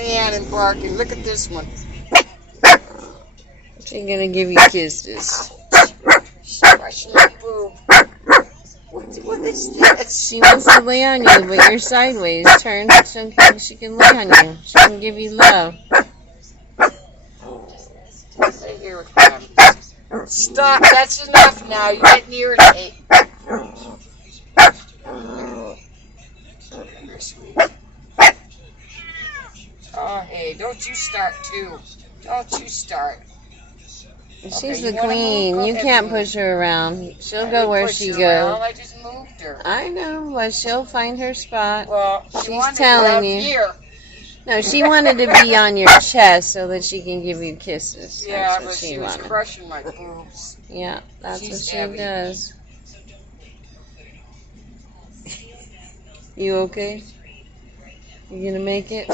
And barking. Look at this one. She's gonna give you kisses. She's brushing my boob. What is this? She wants to lay on you, but you're sideways. Turn so she can lay on you. She can give you love. Stay here with him. Stop. That's enough now. You're getting irritated. Oh, hey, don't you start too. Don't you start. She's the queen. You can't push her around. She'll go where she goes. I just moved her. I know, but she'll find her spot. Well, she's telling you. Here. No, she wanted to be on your chest so that she can give you kisses. Yeah, but she was crushing my boobs. Yeah, that's what she does. You okay? You gonna make it?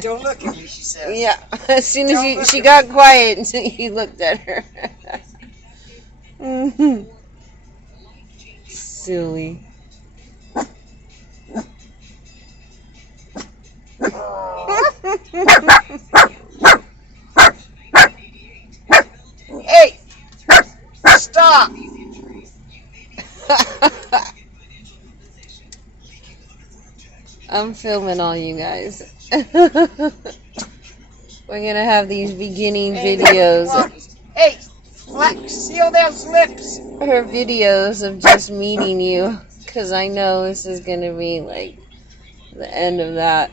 Don't look at me, she says. Yeah, as soon as she got quiet until you looked at her. Silly. Hey! Stop! I'm filming all you guys. We're gonna have these beginning videos. Hey, seal those lips. Her videos of just meeting you, because I know this is gonna be like the end of that.